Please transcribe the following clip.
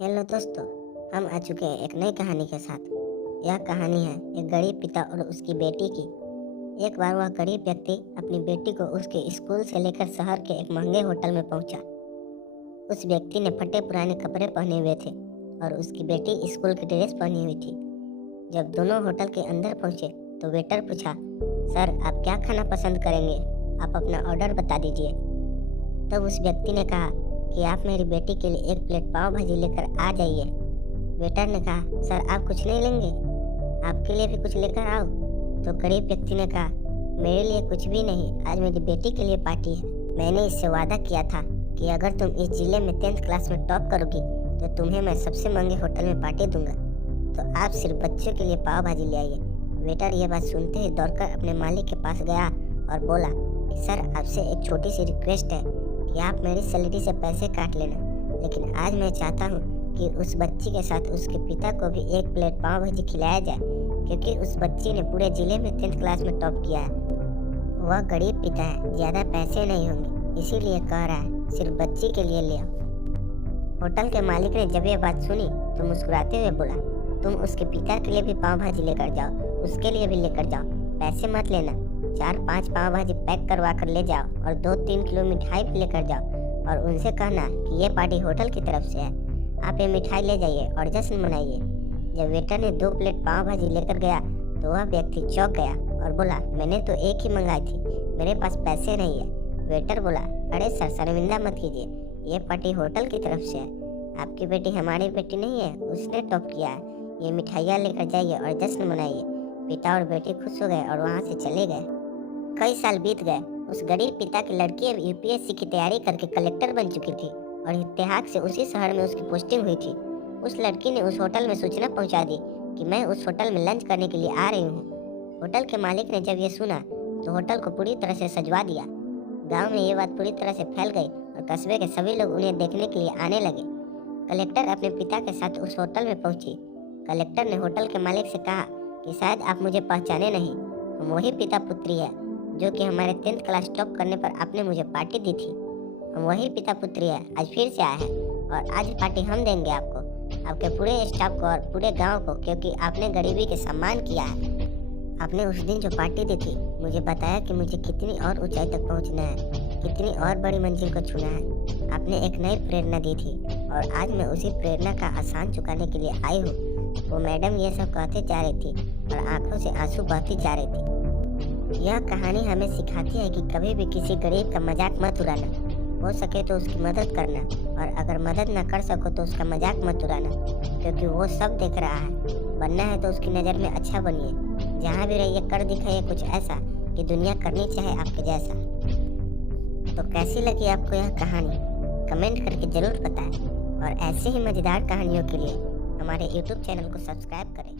Hello दोस्तों, हम आ चुके हैं एक नई कहानी के साथ। यह कहानी है एक गरीब पिता और उसकी बेटी की। एक बार वह गरीब व्यक्ति अपनी बेटी को उसके स्कूल से लेकर शहर के एक महंगे होटल में पहुंचा। उस व्यक्ति ने फटे पुराने कपड़े पहने हुए थे और उसकी बेटी स्कूल की ड्रेस पहनी हुई थी। जब दोनों होटल के अंदर पहुंचे तो वेटर पूछा, सर आप क्या खाना पसंद करेंगे? आप अपना ऑर्डर बता दीजिए। तब उस व्यक्ति ने कहा कि आप मेरी बेटी के लिए एक प्लेट पाव भाजी लेकर आ जाइए। वेटर ने कहा, सर आप कुछ नहीं लेंगे? आपके लिए भी कुछ लेकर आओ? तो गरीब व्यक्ति ने कहा, मेरे लिए कुछ भी नहीं, आज मेरी बेटी के लिए पार्टी है। मैंने इससे वादा किया था कि अगर तुम इस जिले में 10th क्लास में टॉप करोगी तो तुम्हें मैं सबसे महंगे होटल में पार्टी दूंगा, तो आप सिर्फ बच्चों के लिए पाव भाजी ले आइए। वेटर यह बात सुनते ही दौड़कर अपने मालिक के पास गया और बोला कि सर आपसे एक छोटी सी रिक्वेस्ट है कि आप मेरी सैलरी से पैसे काट लेना, लेकिन आज मैं चाहता हूँ कि उस बच्ची के साथ उसके पिता को भी एक प्लेट पाव भाजी खिलाया जाए, क्योंकि उस बच्ची ने पूरे जिले में 10th क्लास में टॉप किया है। वह गरीब पिता है, ज़्यादा पैसे नहीं होंगे, इसीलिए कह रहा है सिर्फ बच्ची के लिए ले आओ। होटल के मालिक ने जब यह बात सुनी तो मुस्कुराते हुए बोला, तुम उसके पिता के लिए भी पाव भाजी लेकर जाओ, उसके लिए भी लेकर जाओ, पैसे मत लेना। 4-5 पाव भाजी पैक करवा कर ले जाओ और 2-3 किलो मिठाई भी लेकर जाओ और उनसे कहना कि ये पार्टी होटल की तरफ से है, आप ये मिठाई ले जाइए और जश्न मनाइए। जब वेटर ने 2 प्लेट पाव भाजी लेकर गया तो वह व्यक्ति चौंक गया और बोला, मैंने तो एक ही मंगाई थी, मेरे पास पैसे नहीं है। वेटर बोला, अरे सर शर्मिंदा मत कीजिए, ये पार्टी होटल की तरफ से है, आपकी बेटी हमारी बेटी नहीं है, उसने टॉप किया है, ये मिठाइयाँ लेकर जाइए और जश्न मनाइए। पिता और बेटी खुश हो गए और वहाँ से चले गए। कई साल बीत गए। उस गरीब पिता की लड़की अब यूपीएससी की तैयारी करके कलेक्टर बन चुकी थी और इत्तेफाक से उसी शहर में उसकी पोस्टिंग हुई थी। उस लड़की ने उस होटल में सूचना पहुंचा दी कि मैं उस होटल में लंच करने के लिए आ रही हूं। होटल के मालिक ने जब ये सुना तो होटल को पूरी तरह से सजवा दिया। गाँव में ये बात पूरी तरह से फैल गई और कस्बे के सभी लोग उन्हें देखने के लिए आने लगे। कलेक्टर अपने पिता के साथ उस होटल में पहुंची। कलेक्टर ने होटल के मालिक से कहा कि शायद आप मुझे पहचाने नहीं, हम वही पिता पुत्री है जो कि हमारे 10th क्लास टॉप करने पर आपने मुझे पार्टी दी थी। हम वही पिता पुत्री है, आज फिर से आए हैं और आज पार्टी हम देंगे आपको, आपके पूरे स्टाफ को और पूरे गांव को, क्योंकि आपने गरीबी के सम्मान किया है। आपने उस दिन जो पार्टी दी थी मुझे बताया कि मुझे कितनी और ऊंचाई तक पहुंचना है, कितनी और बड़ी मंजिल को छूना है। आपने एक नई प्रेरणा दी थी और आज मैं उसी प्रेरणा का आसान चुकाने के लिए आई हूँ। वो मैडम ये सब कहते जा रही थी और आंखों से आंसू बहती जा रही थी। यह कहानी हमें सिखाती है कि कभी भी किसी गरीब का मजाक मत उड़ाना, हो सके तो उसकी मदद करना, और अगर मदद न कर सको तो उसका मजाक मत उड़ाना, क्योंकि वो सब देख रहा है। बनना है तो उसकी नज़र में अच्छा बनिए, जहाँ भी रहिए कर दिखाइए कुछ ऐसा कि दुनिया करनी चाहे आपके जैसा। तो कैसी लगी आपको यह कहानी? कमेंट करके ज़रूर बताएं और ऐसे ही मज़ेदार कहानियों के लिए हमारे YouTube चैनल को सब्सक्राइब करें।